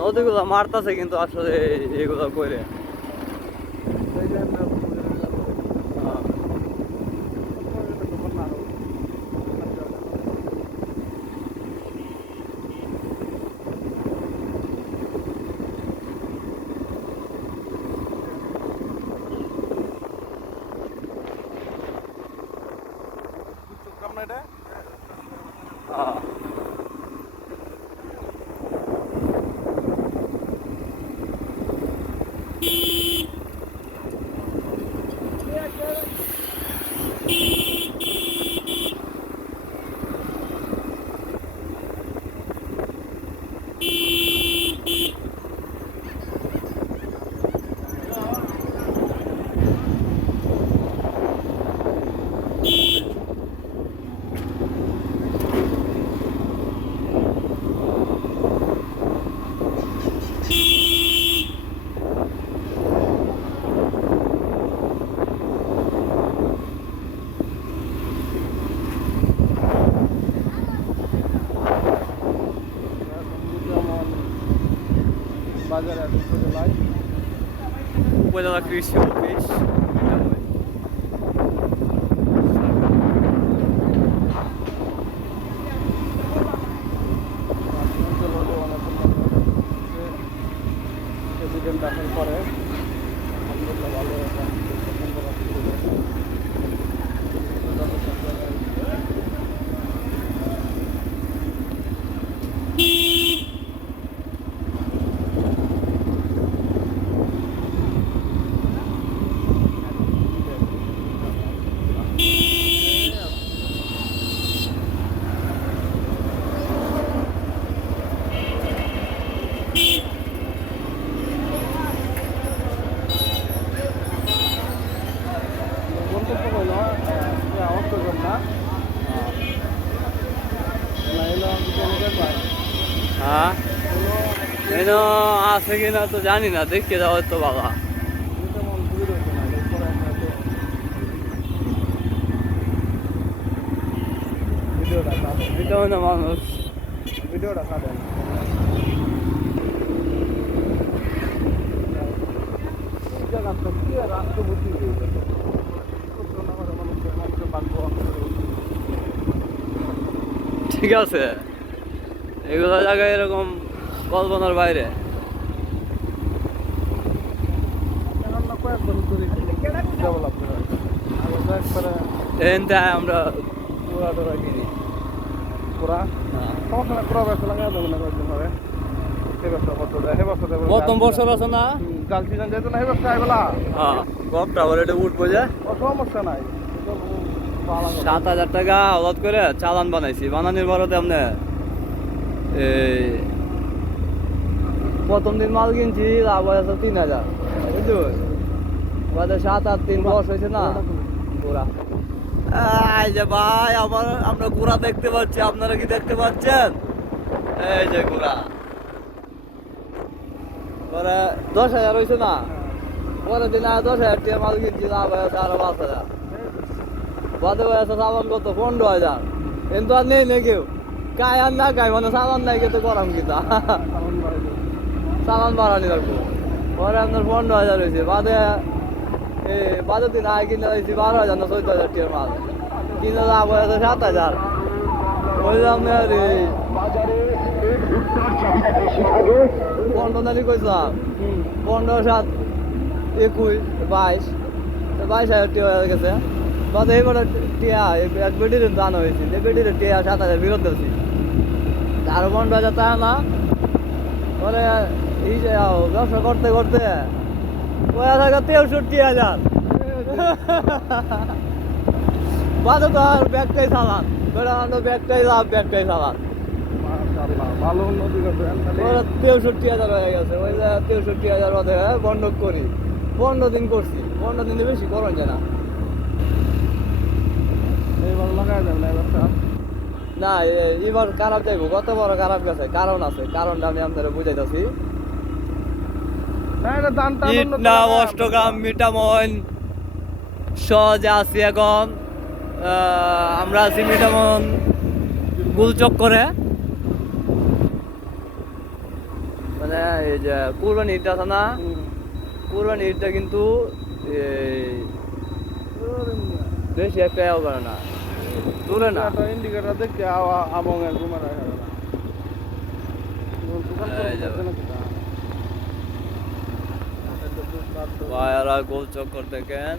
নদীগুলো মারতাছে কিন্তু আসলে এগুলো করে উপজেলা কৃষি অফিস দাখিল করে ভালো হ্যাঁ আছে কিনা তো জানি না, দেখতে যাওয়া তো বাবা ভিডিও না মানুষ ভিডিওটা খাবেন রাষ্ট্রপতি ঠিক আছে, এগুলো জায়গায় এরকম কল্পনার বাইরে। আমরা পুরা টোরা কিনি পুরা সমস্যা পুরা ব্যবসা লাগাই দেবো না কয়েকদিন হবে প্রথম বছর আছে না জাল সিজন যেহেতু না ব্যবসা এগুলা কমটা আবার এটা উঠবো যে সমস্যা নাই। 7,000 টাকা আলাদ করে চালান বানাইছি, বানানোর পরে আপনি প্রথম দিন মাল কিনছি লাভ হয়েছে 3,000 বুঝলি, 7-8 10 হয়েছে না পুরা। এই যে ভাই আমরা ঘোড়া দেখতে পাচ্ছি, আপনারা কি দেখতে পাচ্ছেন? এই যে ঘোড়া পরে 10,000 হয়েছে না, পরের দিন 10,000 টাকা মাল কিনছি লাভ হয়েছে আরো 5,000, বাদে হয়েছে সাবান কত 15,000, কিন্তু আর নেই কেউ কায় আর না কায় মানে সাবান নাই কিন্তু করাম কিনা সাবান বাড়ানি লাগবো। পরে আপনার 15,000 হয়েছে, বাদের দিন আয় কিনে হয়েছি 12,000 না 14,000 টাকার মাল, কিনে লাভ হয়েছে 7,000। বললাম না রে 15 তারিখ কইছিলাম 15, 7, 21, 22,000 টাকা হয়ে গেছে। বাদে এবার টিয়া এক বেডির দান হয়েছে, যে বেডির টিয়া 7,000 বিরোধ দিয়েছি, আরো 15,000 টাকা না। পরে এই যে ব্যবসা করতে করতে ওয়া থাকা 63,000 বাদে তো আর ব্যাগটাই চালান বেড়া, ব্যাগটাই লাভ, ব্যাগটাই চালান ভালো উন্নতি করছে। 63,000 হয়ে গেছে, ওই যে 63,000 বাদে বন্ধক করি 15 দিন করছি, 15 দিনে বেশি করেন যায় না। এইবার লাগাই যাবে না ব্যবসা না, এবার খারাপ যাইব, কত বড় খারাপ গেছে, কারণ আছে, কারণটা আমি আপনারা বুঝাইতেছি। অষ্টগ্রাম মিঠামইন সহজে আছি এখন। আমরা আছি মিঠামন গুলচক করে, মানে এই যে কুরবানি ঈদটা আছে না, কুরবানি ঈদটা কিন্তু বেশি একটা এও করে না, দূরে না। ইন্ডিকেটার দেখতে আবং ঘুমার ভাইয়ারা গোল চক্কর দেখেন।